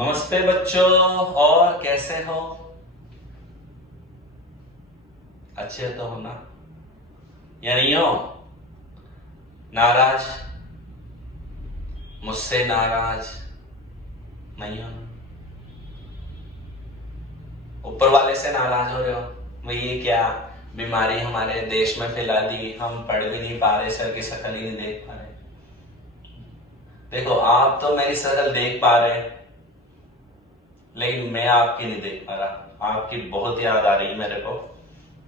नमस्ते बच्चों, और कैसे हो? अच्छे तो हो ना? या नहीं हो? नाराज? मुझसे नाराज नहीं हो ना? ऊपर वाले से नाराज हो रहे हो? भाई ये क्या बीमारी हमारे देश में फैला दी, हम पढ़ भी नहीं पा रहे, सर की शक्ल ही नहीं देख पा रहे। देखो, आप तो मेरी शक्ल देख पा रहे, लेकिन मैं आपकी नहीं देख पा रहा। आपकी बहुत याद आ रही मेरे को,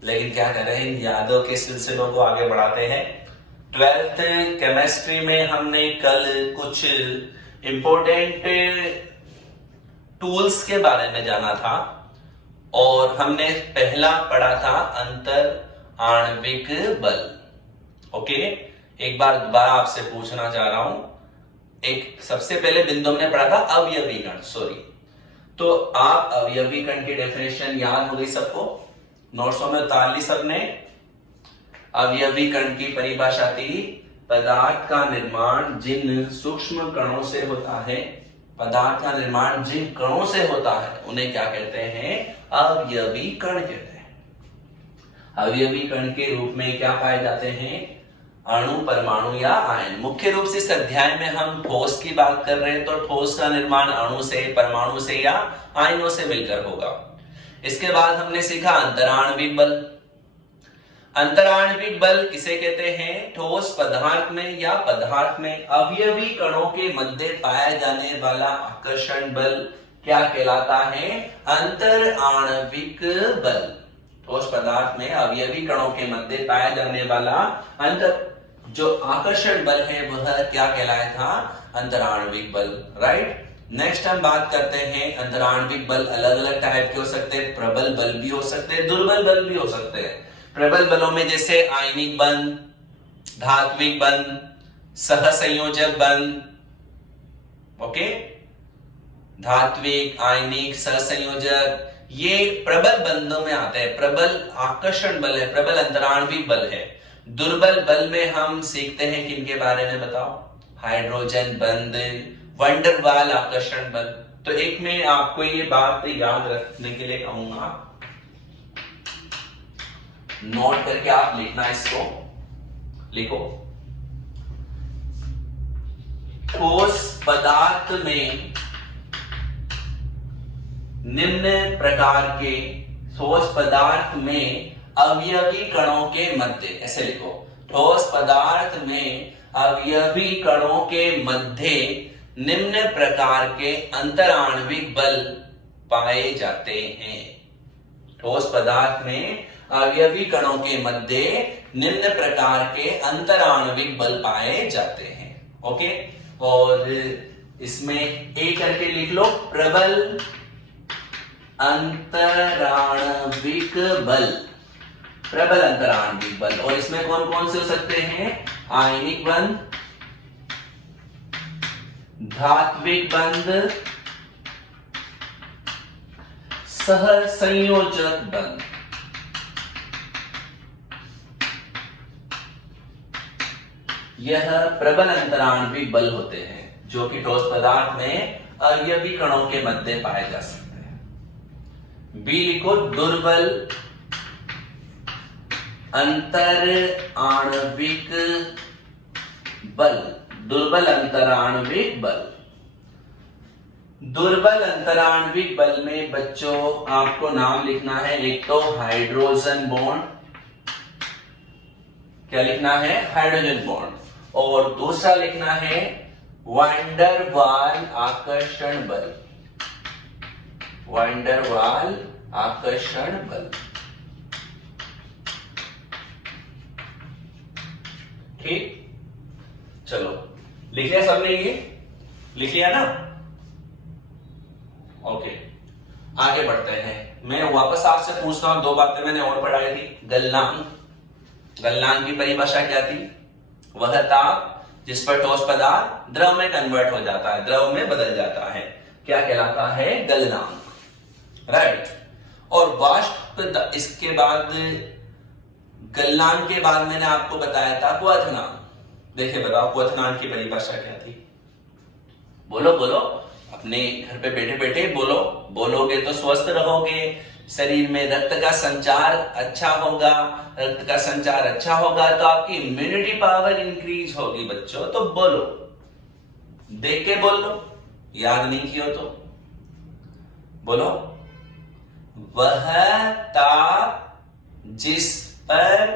लेकिन क्या करें, इन यादों के सिलसिलों को आगे बढ़ाते हैं। 12th केमिस्ट्री में हमने कल कुछ इंपॉर्टेंट टूल्स के बारे में जाना था, और हमने पहला पढ़ा था अंतर आणविक बल। ओके, एक बार दोबारा आपसे पूछना चाह रहा हूं। एक सबसे पहले बिंदु हमने पढ़ा था अवयवी कण, सॉरी। तो आप अवयवी कण की डेफिनेशन याद हो गई सबको? नोट्सों में उतार ली सबने? अवयवी कण की परिभाषा थी पदार्थ का निर्माण जिन सूक्ष्म कणों से होता है, पदार्थ का निर्माण जिन कणों से होता है उन्हें क्या कहते हैं? अवयवी कण कहते हैं। अवयवी कण के रूप में क्या पाए जाते हैं? अणु, परमाणु या आयन। मुख्य रूप से इस अध्याय में हम ठोस की बात कर रहे हैं, तो ठोस का निर्माण अणु से, परमाणु से या आयनों से मिलकर होगा। इसके बाद हमने सीखा अंतराण्विक बल। अंतराण्विक बल किसे कहते हैं? ठोस पदार्थ में या पदार्थ में अवयवी कणों के मध्य पाया जाने वाला आकर्षण बल क्या कहलाता है? अंतराण्विक बल। ठोस पदार्थ में अवयवी कणों के मध्य पाया जाने वाला अंतर जो आकर्षण बल है वह क्या कहलाया था? अंतराण्विक बल। राइट। नेक्स्ट हम बात करते हैं अंतराण्विक बल अलग अलग टाइप के हो सकते हैं। प्रबल बल भी हो सकते हैं, दुर्बल बल भी हो सकते हैं। प्रबल बलों में जैसे आयनिक बंध, धात्विक बंध, सहसंयोजक बंध। ओके, धात्विक, आयनिक, सहसंयोजक, ये प्रबल बंधों में आते हैं। प्रबल आकर्षण बल है, प्रबल अंतराण्विक बल है। दुर्बल बल में हम सीखते हैं किनके बारे में बताओ? हाइड्रोजन बंध, वंडरवाल आकर्षण बल। तो एक में आपको ये बात याद रखने के लिए कहूंगा, नोट करके आप लिखना, इसको लिखो। ठोस पदार्थ में निम्न प्रकार के, ठोस पदार्थ में अवयवी कणों के मध्य, ऐसे लिखो, ठोस पदार्थ में अवयवी कणों के मध्य निम्न प्रकार के अंतराण्विक बल पाए जाते हैं। ठोस पदार्थ में अवयवी कणों के मध्य निम्न प्रकार के अंतराण्विक बल पाए जाते हैं। ओके, और इसमें ए करके लिख लो, प्रबल अंतराण्विक बल, प्रबल अंतराण्विक बल। और इसमें कौन कौन से हो सकते हैं? आयनिक बंध, धात्विक बंध, सहसंयोजक बंध। यह प्रबल अंतराण्विक बल होते हैं जो कि ठोस पदार्थ में अवयवी कणों के मध्य पाए जा सकते हैं। बी लिखो, दुर्बल अंतर आणविक बल। दुर्बल अंतराण्विक बल। दुर्बल अंतराण्विक बल में बच्चों आपको नाम लिखना है। एक तो हाइड्रोजन बॉन्ड, क्या लिखना है? Hydrogen bond. और दूसरा लिखना है वंडरवाल आकर्षण बल। वंडरवाल आकर्षण बल। ठीक, चलो लिख लिया सबने? ये लिख लिया ना? ओके, आगे बढ़ते हैं। मैं वापस आपसे पूछता हूं, दो बातें मैंने और पढ़ाई थी। गलनांक। गलनांक की परिभाषा क्या थी? वह ताप जिस पर ठोस पदार्थ द्रव में कन्वर्ट हो जाता है, द्रव में बदल जाता है, क्या कहलाता है? गलनांक। राइट। और वाष्प, इसके बाद गलनांक के बाद मैंने आपको बताया था क्वथनांक। देखिए बताओ क्वथनांक की परिभाषा क्या थी? बोलो बोलो, अपने घर पे बैठे बैठे बोलो, बोलोगे तो स्वस्थ रहोगे, शरीर में रक्त का संचार अच्छा होगा, रक्त का संचार अच्छा होगा तो आपकी इम्यूनिटी पावर इंक्रीज होगी बच्चों। तो बोलो, देख के बोल लो, याद नहीं किया तो बोलो। वह ताप जिस पर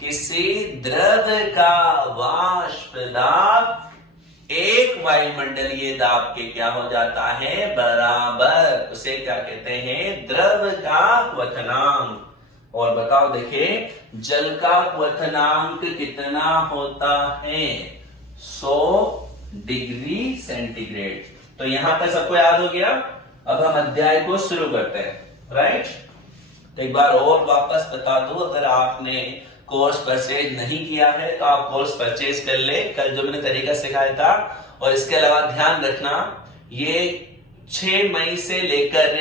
किसी द्रव का वाष्प दाब एक वायुमंडलीय दाब के क्या हो जाता है, बराबर, उसे क्या कहते हैं, द्रव का क्वथनांक। और बताओ, देखिए जल का क्वथनांक कितना होता है, 100 डिग्री सेंटीग्रेड। तो यहां तक सबको याद हो गया। अब हम अध्याय को शुरू करते हैं, राइट। तो एक बार और वापस बता दूं, अगर आपने कोर्स परचेज नहीं किया है तो आप कोर्स परचेज कर ले, कल जो मैंने तरीका सिखाया था। और इसके अलावा ध्यान रखना, ये 6 मई से लेकर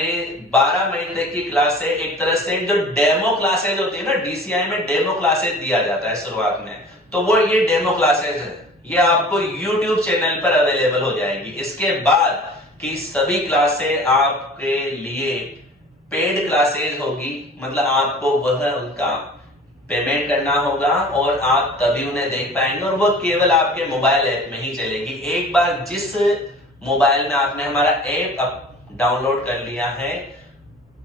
12 मई तक की क्लास है। एक तरह से जो डेमो क्लासेज होती है ना, डीसीआई में डेमो क्लासेज दिया जाता है शुरुआत में, तो वो ये डेमो क्लासेज है, ये आपको यूट्यूब चैनल पर अवेलेबल हो जाएगी। इसके बाद की सभी क्लासें आपके लिए पेड क्लासेज होगी, मतलब आपको वह उनका पेमेंट करना होगा और आप तभी उन्हें देख पाएंगे, और वो केवल आपके मोबाइल ऐप में ही चलेगी। एक बार जिस मोबाइल में आपने हमारा ऐप डाउनलोड कर लिया है,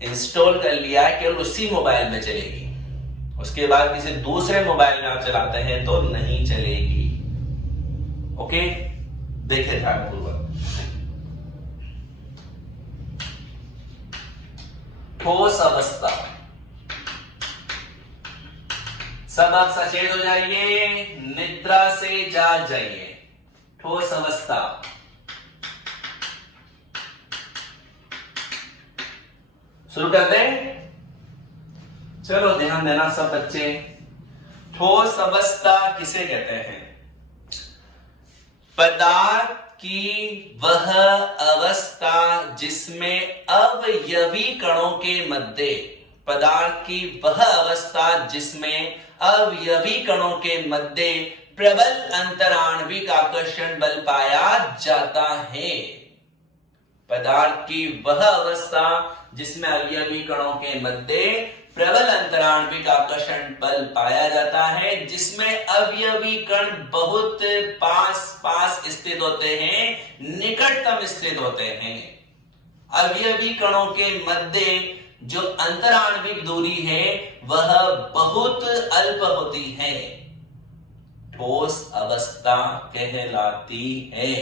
इंस्टॉल कर लिया है, केवल उसी मोबाइल में चलेगी। उसके बाद किसी दूसरे मोबाइल में आप चलाते हैं तो नहीं चलेगी। ओके, देखिए ध्यानपूर्वक। ठोस अवस्था, सब आप सचेत हो जाइए, निद्रा से जाग जाइए। ठोस अवस्था, शुरू करते हैं। चलो ध्यान देना सब बच्चे। ठोस अवस्था किसे कहते हैं? पदार्थ की वह अवस्था जिसमें अवयवी कणों के मध्य, पदार्थ की वह अवस्था जिसमें अवयवी कणों के मध्य प्रबल अंतराण्विक आकर्षण बल पाया जाता है। पदार्थ की वह अवस्था जिसमें अवयवी कणों के मध्य प्रबल अंतराण्विक आकर्षण बल पाया जाता है, जिसमें अवयवी कण बहुत पास पास स्थित होते हैं, निकटतम स्थित होते हैं। अवयवी कणों के मध्य जो अंतराण्विक दूरी है वह बहुत अल्प होती है, ठोस अवस्था कहलाती है।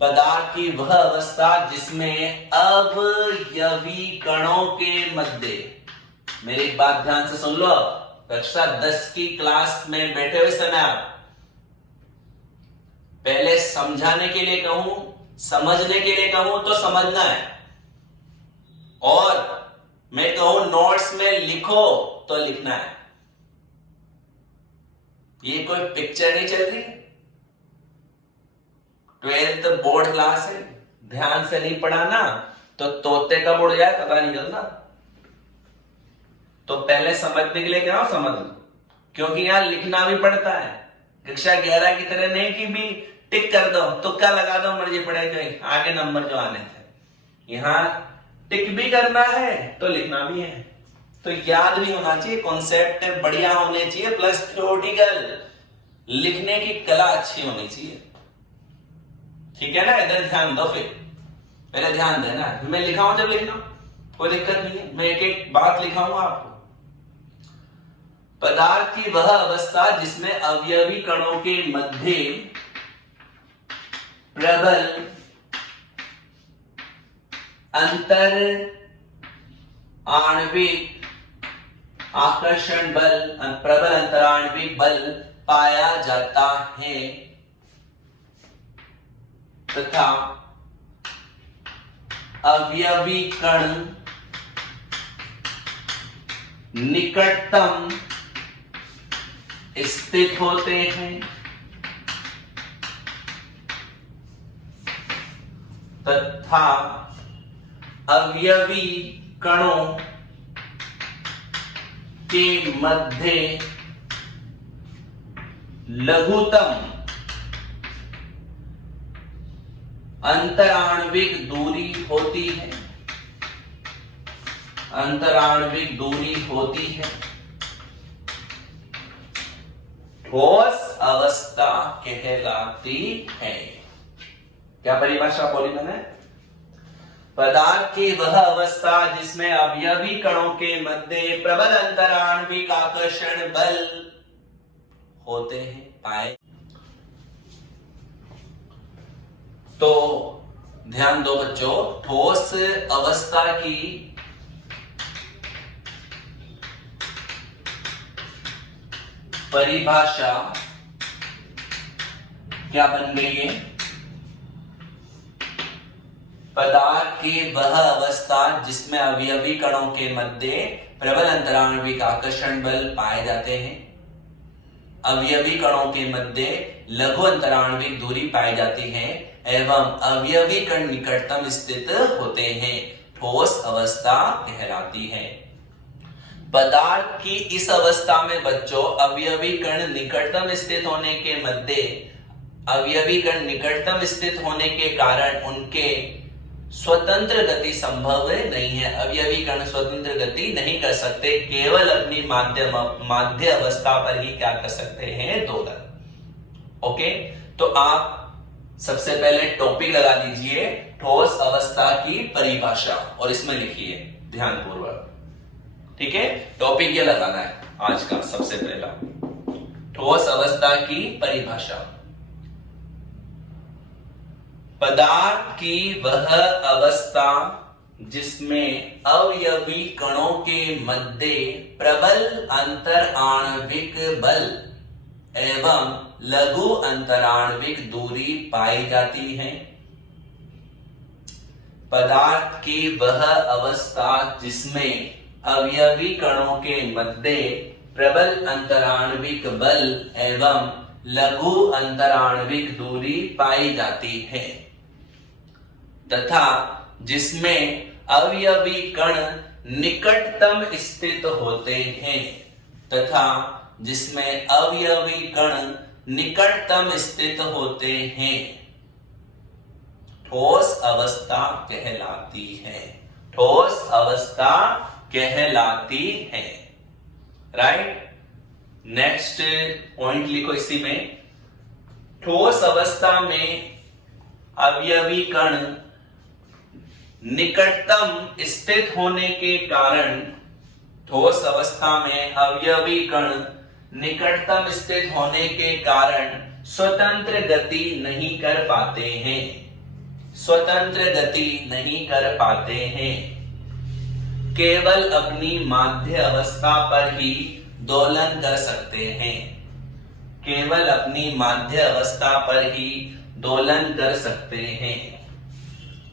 पदार्थ की वह अवस्था जिसमें अवयवी कणों के मध्य, मेरी एक बात ध्यान से सुन लो, कक्षा 10 की क्लास में बैठे हुए समय आप पहले समझाने के लिए कहूं, समझने के लिए कहूं तो समझना है, और मैं कहूं नोट्स में लिखो तो लिखना है। ये कोई पिक्चर नहीं चल रही, 12th बोर्ड क्लास है, ध्यान से नहीं पढ़ा ना तो तोते कब उड़ जाए पता नहीं चलता। तो पहले समझने के लिए क्या हो, समझ लो, क्योंकि यहां लिखना भी पड़ता है। कक्षा 11 की तरह नहीं कि भी टिक कर दो, तुक्का लगा दो, मर्जी पड़े गई आगे नंबर जो आने थे। यहां टिक भी करना है तो लिखना भी है, तो याद भी होना चाहिए, कॉन्सेप्ट बढ़िया होने चाहिए, प्लस थ्योरेटिकल लिखने की कला अच्छी होनी चाहिए। ठीक है ना, इधर ध्यान दो, फिर पहले ध्यान देना। मैं लिखाऊं जब लिखना कोई दिक्कत नहीं है, मैं एक एक बात लिखाऊंगा आपको। पदार्थ की वह अवस्था जिसमें अवयवी कणों के मध्य प्रबल अंतर आणविक आकर्षण बल, प्रबल अंतराण्विक बल पाया जाता है तथा अवयवी कण निकटतम स्थित होते हैं तथा अवयवी कणों के मध्य लघुतम अंतराण्विक दूरी होती है, अंतराण्विक दूरी होती है, ठोस अवस्था कहलाती है। क्या परिभाषा बोली मैंने? पदार्थ की वह अवस्था जिसमें अवयवी कणों के मध्य प्रबल अंतराण्विक आकर्षण बल होते हैं, पाए। तो ध्यान दो बच्चों, ठोस अवस्था की परिभाषा क्या बन गई है? पदार्थ की वह अवस्था जिसमें अवयवी कणों के मध्य प्रबल अंतराण्विक आकर्षण बल पाए जाते हैं, अवयवी कणों के मध्य लघु अंतराण्विक दूरी पाई जाती है एवं अवयवी कण निकटतम स्थित होते हैं, ठोस अवस्था कहलाती है। पदार्थ की इस अवस्था में बच्चों अवयवी कण निकटतम स्थित होने के मध्य, अवयवी कण निकटतम स्थित होने के कारण उनके स्वतंत्र गति संभव नहीं है। अवयवी कण स्वतंत्र गति नहीं कर सकते, केवल अपनी माध्य अवस्था पर ही क्या कर सकते हैं? दोलन। ओके, तो आप सबसे पहले टॉपिक लगा दीजिए ठोस अवस्था की परिभाषा और इसमें लिखिए ध्यानपूर्वक। ठीक है, टॉपिक ये लगाना है आज का सबसे पहला, ठोस अवस्था की परिभाषा। पदार्थ की वह अवस्था जिसमें अवयवी कणों के मध्य प्रबल अंतर आणविक बल एवं लघु अंतराण्विक दूरी पाई जाती है। पदार्थ की वह अवस्था जिसमें अवयवी कणों के मध्य प्रबल अंतराण्विक बल एवं लघु अंतराण्विक दूरी पाई जाती है तथा जिसमें अवयवी कण निकटतम स्थित होते हैं, तथा जिसमें अवयवी कण निकटतम स्थित होते हैं, ठोस अवस्था कहलाती है, ठोस अवस्था कहलाती है। राइट, नेक्स्ट पॉइंट लिखो इसी में, ठोस अवस्था में अवयवी कण निकटतम स्थित होने के कारण, ठोस अवस्था में अवयवी कण निकटतम स्थित होने के कारण स्वतंत्र गति नहीं कर पाते हैं, स्वतंत्र गति नहीं कर पाते हैं, केवल अपनी माध्य अवस्था पर ही दोलन कर सकते हैं, केवल अपनी माध्य अवस्था पर ही दोलन कर सकते हैं।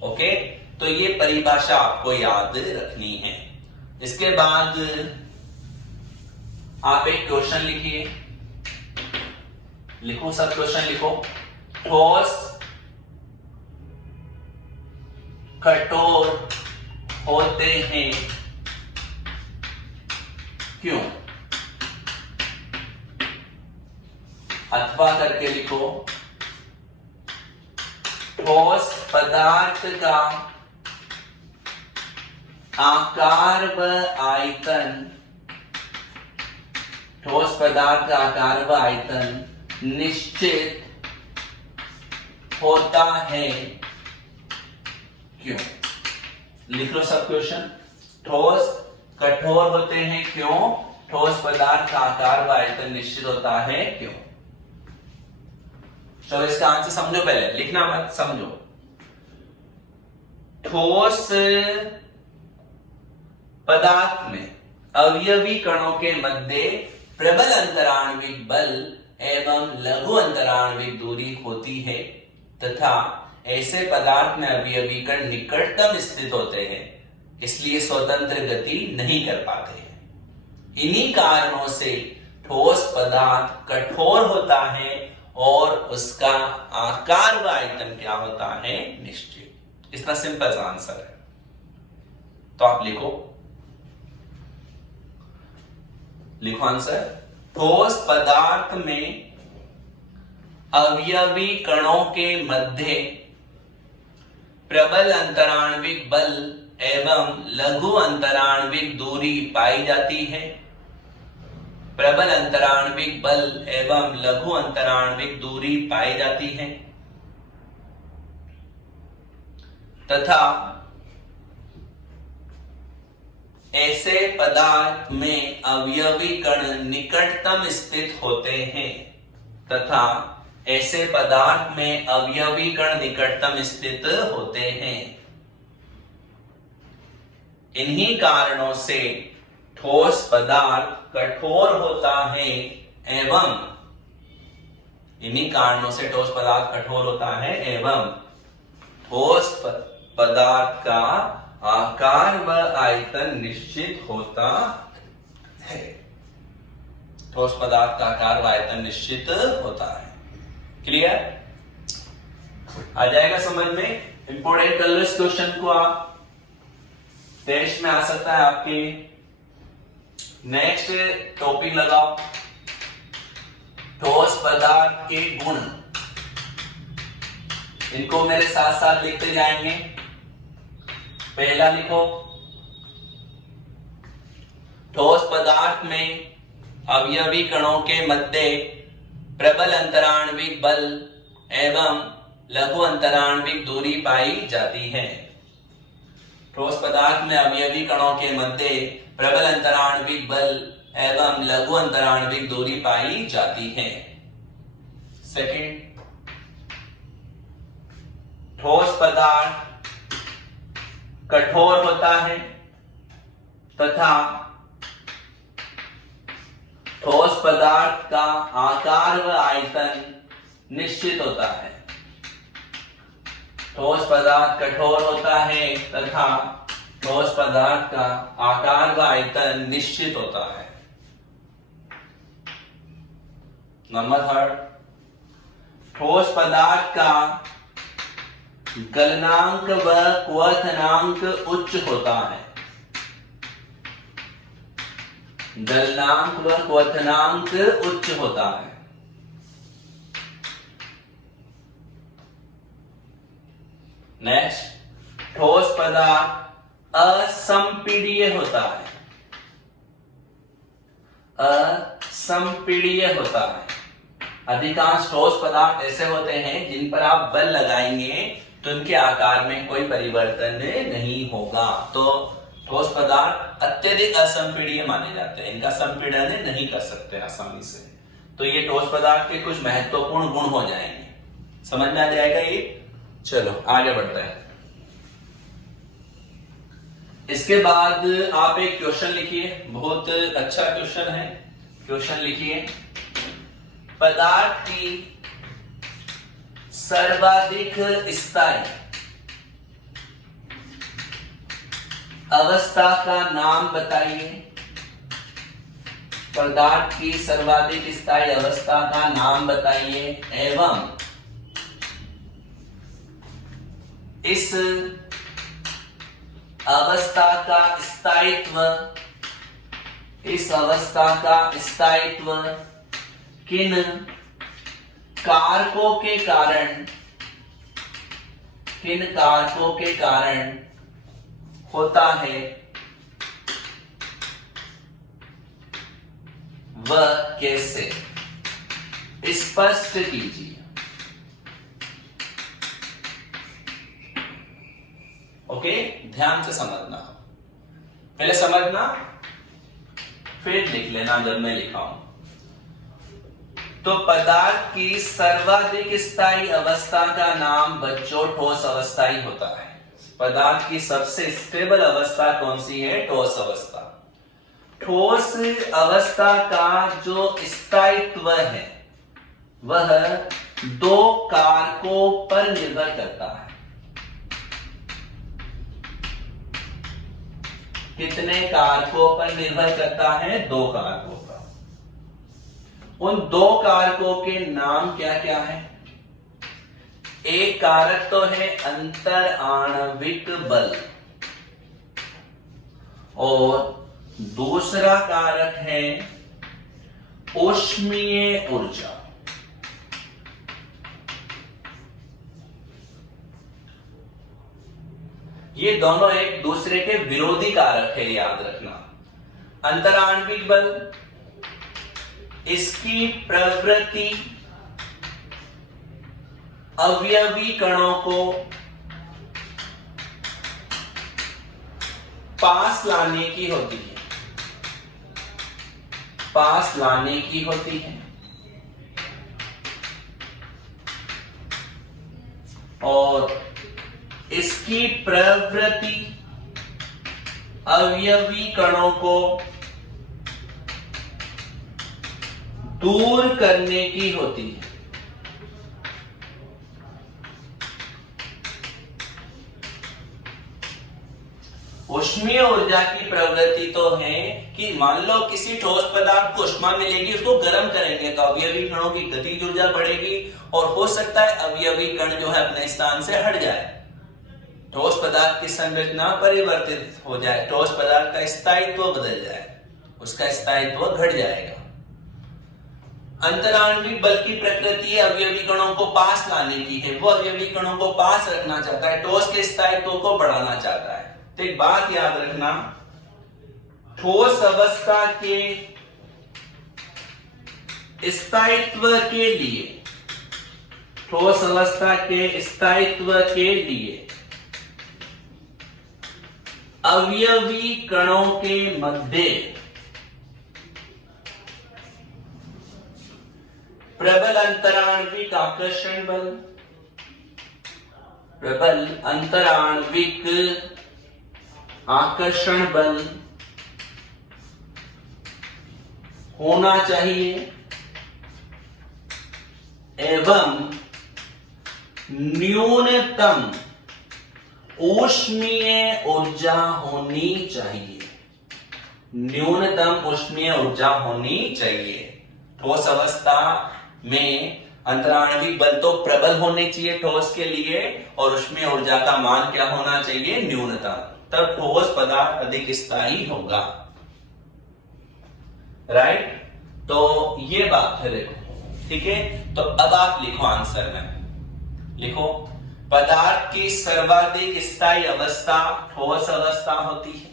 ओके, तो ये परिभाषा आपको याद रखनी है। इसके बाद आप एक क्वेश्चन लिखिए, लिखो सब क्वेश्चन लिखो। ठोस कठोर होते हैं क्यों? अथवा करके लिखो, ठोस पदार्थ का आकार व आयतन, ठोस पदार्थ का आकार व आयतन निश्चित होता है क्यों? लिख लो सब क्वेश्चन। ठोस कठोर होते हैं क्यों? ठोस पदार्थ का आकार व आयतन निश्चित होता है क्यों? चलो इसका आंसर समझो, पहले लिखना मत, समझो। ठोस पदार्थ में अवयवी कणों के मध्य प्रबल अंतराण्विक बल एवं लघु अंतराण्विक दूरी होती है तथा ऐसे पदार्थ में अवयवी कण निकटतम स्थित होते हैं, इसलिए स्वतंत्र गति नहीं कर पाते हैं। इन्हीं कारणों से ठोस पदार्थ कठोर होता है और उसका आकार व आयतन क्या होता है? निश्चित। इतना सिंपल आंसर है। तो आप लिखो, लिखो आंसर। ठोस पदार्थ में अवयवी कणों के मध्य प्रबल अंतराण्विक बल एवं लघु अंतराण्विक दूरी पाई जाती है। प्रबल अंतराण्विक बल एवं लघु अंतराण्विक दूरी पाई जाती है तथा ऐसे पदार्थ में अवयवी कण निकटतम स्थित होते हैं तथा ऐसे पदार्थ में अवयवी कण निकटतम स्थित होते हैं। इन्हीं कारणों से ठोस पदार्थ कठोर होता है एवं इन्हीं कारणों से ठोस पदार्थ कठोर होता है एवं ठोस पदार्थ का आकार व आयतन निश्चित होता है। ठोस पदार्थ का आकार व आयतन निश्चित होता है। क्लियर? आ जाएगा समझ में? इंपोर्टेंट कर लो इस क्वेश्चन को, आप टेस्ट में आ सकता है आपके। नेक्स्ट टॉपिक लगाओ, ठोस पदार्थ के गुण। इनको मेरे साथ साथ लिखते जाएंगे। पहला लिखो, ठोस पदार्थ में अवयवी कणों के मध्य प्रबल अंतराण्विक बल एवं लघु अंतराण्विक दूरी पाई जाती है। ठोस पदार्थ में अवयवी कणों के मध्य प्रबल अंतराण्विक बल एवं लघु अंतराण्विक दूरी पाई जाती है। सेकंड, ठोस पदार्थ कठोर होता है तथा ठोस पदार्थ का आकार व आयतन निश्चित होता है। ठोस पदार्थ कठोर होता है तथा ठोस पदार्थ का आकार व आयतन निश्चित होता है। नंबर थर्ड, ठोस पदार्थ का गलनांक व क्वथनांक उच्च होता है। गलनांक व क्वथनांक उच्च होता है। नेक्स्ट, ठोस पदार्थ असंपीड्य होता है। असंपीड्य होता है। अधिकांश ठोस पदार्थ ऐसे होते हैं जिन पर आप बल लगाएंगे तो इनके आकार में कोई परिवर्तन नहीं होगा। तो ठोस पदार्थ अत्यधिक असंपीड्य माने जाते हैं, इनका संपीड़न नहीं कर सकते आसानी से। तो ये ठोस पदार्थ के कुछ महत्वपूर्ण गुण हो जाएंगे। समझ में आ जाएगा ये? चलो आगे बढ़ते हैं। इसके बाद आप एक क्वेश्चन लिखिए, बहुत अच्छा क्वेश्चन है। क्वेश्चन लिखिए, पदार्थ की सर्वाधिक स्थायी अवस्था का नाम बताइए। पदार्थ की सर्वाधिक स्थायी अवस्था का नाम बताइए एवं इस अवस्था का स्थायित्व, इस अवस्था का स्थायित्व किन कारकों के कारण, किन कारकों के कारण होता है वह कैसे, स्पष्ट कीजिए। ओके, ध्यान से समझना, पहले समझना फिर लिख लेना जब मैं लिखाऊं। तो पदार्थ की सर्वाधिक स्थायी अवस्था का नाम बच्चों ठोस अवस्था ही होता है। पदार्थ की सबसे स्टेबल अवस्था कौन सी है? ठोस अवस्था। ठोस अवस्था का जो स्थायित्व है वह दो कारकों पर निर्भर करता है। कितने कारकों पर निर्भर करता है? दो कारकों पर। उन दो कारकों के नाम क्या क्या है? एक कारक तो है अंतर आणविक बल और दूसरा कारक है ऊष्मीय ऊर्जा। ये दोनों एक दूसरे के विरोधी कारक है, याद रखना। अंतराण्विक बल, इसकी प्रवृत्ति अवयवी कणों को पास लाने की होती है, पास लाने की होती है, और इसकी प्रवृत्ति अवयवी कणों को दूर करने की होती है। ऊष्मीय ऊर्जा की प्रवृत्ति तो है कि मान लो किसी ठोस पदार्थ को ऊष्मा मिलेगी, उसको गर्म करेंगे तो अवयवी कणों की गतिज ऊर्जा बढ़ेगी और हो सकता है अवयवी कण जो है अपने स्थान से हट जाए, ठोस पदार्थ की संरचना परिवर्तित हो जाए, ठोस पदार्थ का स्थायित्व बदल जाए, उसका स्थायित्व घट जाएगा। अंतराण्विक बल की प्रकृति अवयवी कणों को पास लाने की है, वो अवयवी कणों को पास रखना चाहता है, ठोस के स्थायित्व को बढ़ाना चाहता है। तो एक बात याद रखना, ठोस अवस्था के स्थायित्व के लिए, ठोस अवस्था के स्थायित्व के लिए अवयवी कणों के मध्य प्रबल अंतराण्विक आकर्षण बल, प्रबल अंतराण्विक आकर्षण बल होना चाहिए एवं न्यूनतम ऊष्मीय ऊर्जा होनी चाहिए, न्यूनतम ऊष्मीय ऊर्जा होनी चाहिए। ठोस अवस्था में अंतराण्विक बल तो प्रबल होने चाहिए ठोस के लिए, और ऊष्मीय ऊर्जा का मान क्या होना चाहिए, न्यूनतम, तब ठोस पदार्थ अधिक स्थायी होगा। राइट, तो ये बात है, देखो ठीक है। तो अब आप लिखो आंसर में, लिखो पदार्थ की सर्वाधिक स्थायी अवस्था ठोस अवस्था होती है,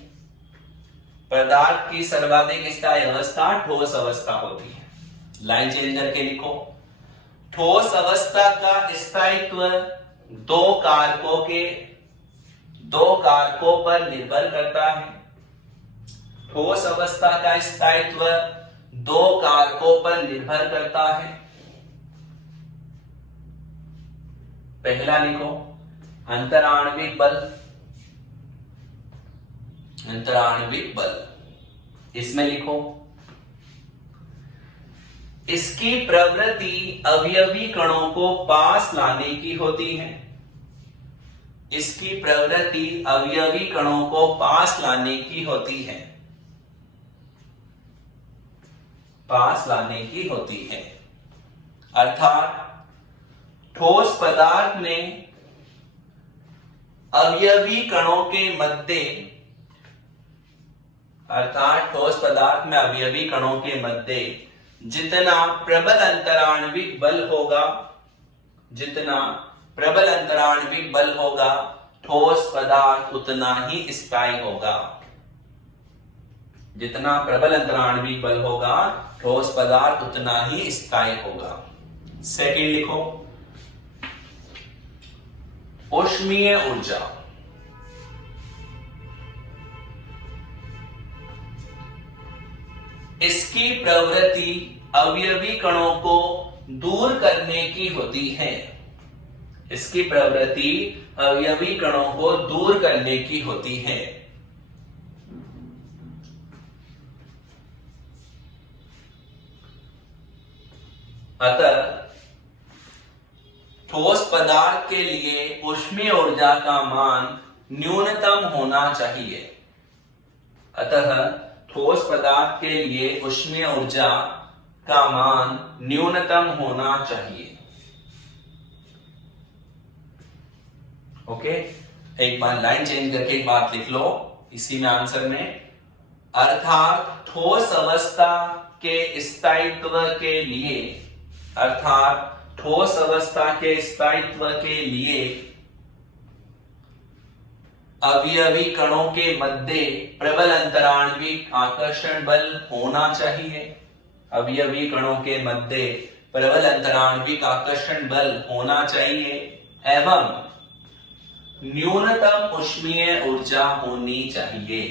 पदार्थ की सर्वाधिक स्थायी अवस्था ठोस अवस्था होती है। लाइन चेंज करके लिखो, ठोस अवस्था का स्थायित्व दो कारकों पर निर्भर करता है। ठोस अवस्था का स्थायित्व दो कारकों पर निर्भर करता है। पहला लिखो अंतराण्विक बल, अंतराण्विक बल, इसमें लिखो इसकी प्रवृत्ति अवयवी कणों को पास लाने की होती है, इसकी प्रवृत्ति अवयवी कणों को पास लाने की होती है, पास लाने की होती है। अर्थात ठोस पदार्थ में अवयवी कणों के मध्य, अर्थात ठोस पदार्थ में अवयवी कणों के मध्य जितना प्रबल अंतराण्विक बल होगा, जितना प्रबल अंतराण्विक बल होगा, ठोस पदार्थ उतना ही स्थायी होगा। जितना प्रबल अंतराण्विक बल होगा, ठोस पदार्थ उतना ही स्थायी होगा। सेकंड लिखो ऊष्मीय ऊर्जा, इसकी प्रवृत्ति अवयवी कणों को दूर करने की होती है, इसकी प्रवृत्ति अवयवी कणों को दूर करने की होती है। अतः ठोस पदार्थ के लिए ऊष्मीय ऊर्जा का मान न्यूनतम होना चाहिए। अतः ठोस पदार्थ के लिए ऊष्मीय ऊर्जा का मान न्यूनतम होना चाहिए। ओके, एक बार लाइन चेंज करके एक बात लिख लो इसी में आंसर में, अर्थात ठोस अवस्था के स्थायित्व के लिए, अर्थात ठोस अवस्था के स्थायित्व के लिए अवयवी कणों के मध्य प्रबल अंतराण्विक आकर्षण बल होना चाहिए। अवयवी कणों के मध्य प्रबल अंतराण्विक आकर्षण बल होना चाहिए एवं न्यूनतम ऊष्मीय ऊर्जा होनी चाहिए।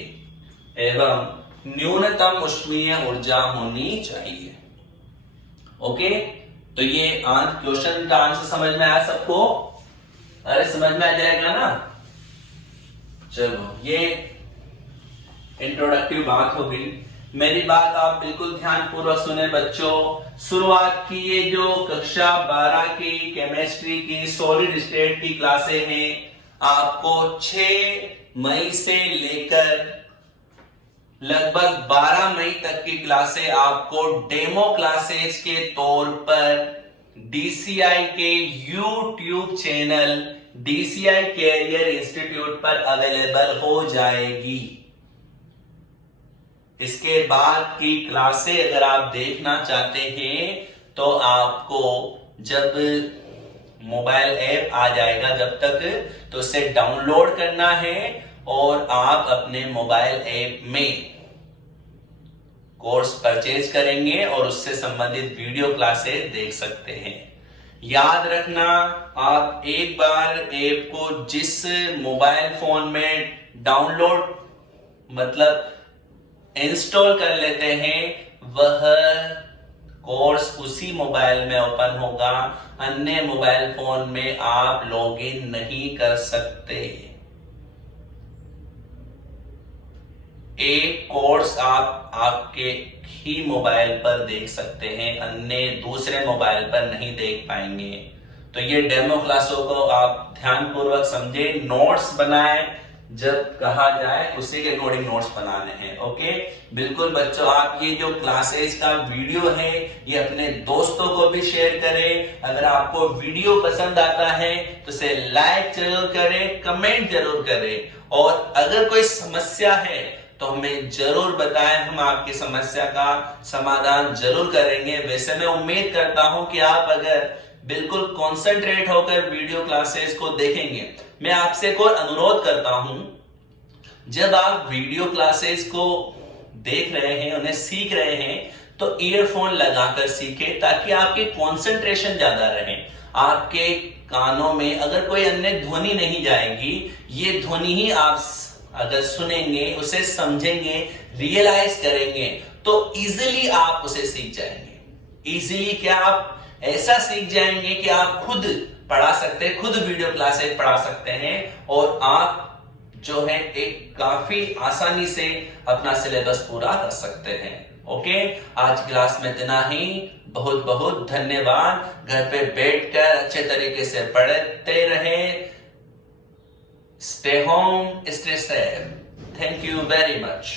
एवं न्यूनतम ऊष्मीय ऊर्जा होनी चाहिए। ओके, तो ये क्वेश्चन का आंसर समझ में आया सबको? अरे समझ में आ जाएगा ना? चलो, ये इंट्रोडक्टिव बात हो गई। मेरी बात आप बिल्कुल ध्यानपूर्वक सुने बच्चों। शुरुआत की ये जो कक्षा 12 की केमिस्ट्री की सॉलिड स्टेट की क्लासें हैं, आपको 6 मई से लेकर लगभग 12 मई तक की क्लासें आपको डेमो क्लासेस के तौर पर DCI के YouTube channel DCI career institute पर अवेलेबल हो जाएगी। इसके बाद की क्लासें अगर आप देखना चाहते हैं तो आपको जब मोबाइल ऐप आ जाएगा, जब तक तो उसे डाउनलोड करना है और आप अपने मोबाइल ऐप में कोर्स परचेज करेंगे और उससे संबंधित वीडियो क्लासेस देख सकते हैं। याद रखना, आप एक बार ऐप को जिस मोबाइल फोन में डाउनलोड मतलब इंस्टॉल कर लेते हैं, वह कोर्स उसी मोबाइल में ओपन होगा। अन्य मोबाइल फोन में आप लॉगिन नहीं कर सकते। एक कोर्स आप आपके ही मोबाइल पर देख सकते हैं, अन्य दूसरे मोबाइल पर नहीं देख पाएंगे। तो ये डेमो क्लासों को आप ध्यानपूर्वक समझे, नोट्स बनाएं, जब कहा जाए उसी के अकॉर्डिंग नोट्स बनाने हैं। ओके, बिल्कुल बच्चों, आप ये जो क्लासेस का वीडियो है ये अपने दोस्तों को भी शेयर करें। अगर आपको वीडियो पसंद आता है तो इसे लाइक जरूर करें, कमेंट जरूर करें, और अगर कोई समस्या है तो हमें जरूर बताएं, हम आपकी समस्या का समाधान जरूर करेंगे। वैसे मैं उम्मीद करता हूं कि आप अगर बिल्कुल कॉन्सेंट्रेट होकर वीडियो क्लासेस को देखेंगे। मैं आपसे कोई अनुरोध करता हूं, जब आप वीडियो क्लासेस को देख रहे हैं, उन्हें सीख रहे हैं, तो ईयरफोन लगाकर सीखें ताकि आपकी कंसंट्रेशन ज्यादा रहे। आपके कानों में अगर कोई अन्य ध्वनि नहीं जाएगी, ये ध्वनि ही आप अगर सुनेंगे, उसे समझेंगे, रियलाइज करेंगे, तो इजीली आप उसे सीख जाएंगे। इजीली क्या, आप ऐसा सीख जाएंगे कि आप खुद पढ़ा सकते हैं, खुद वीडियो क्लासेस पढ़ा सकते हैं, और आप जो है एक काफी आसानी से अपना सिलेबस पूरा कर सकते हैं। ओके, आज क्लास में इतना ही। बहुत बहुत धन्यवाद। घर पे बैठकर अच्छे तरीके से पढ़ते रहें। Stay home, stay safe. Thank you very much.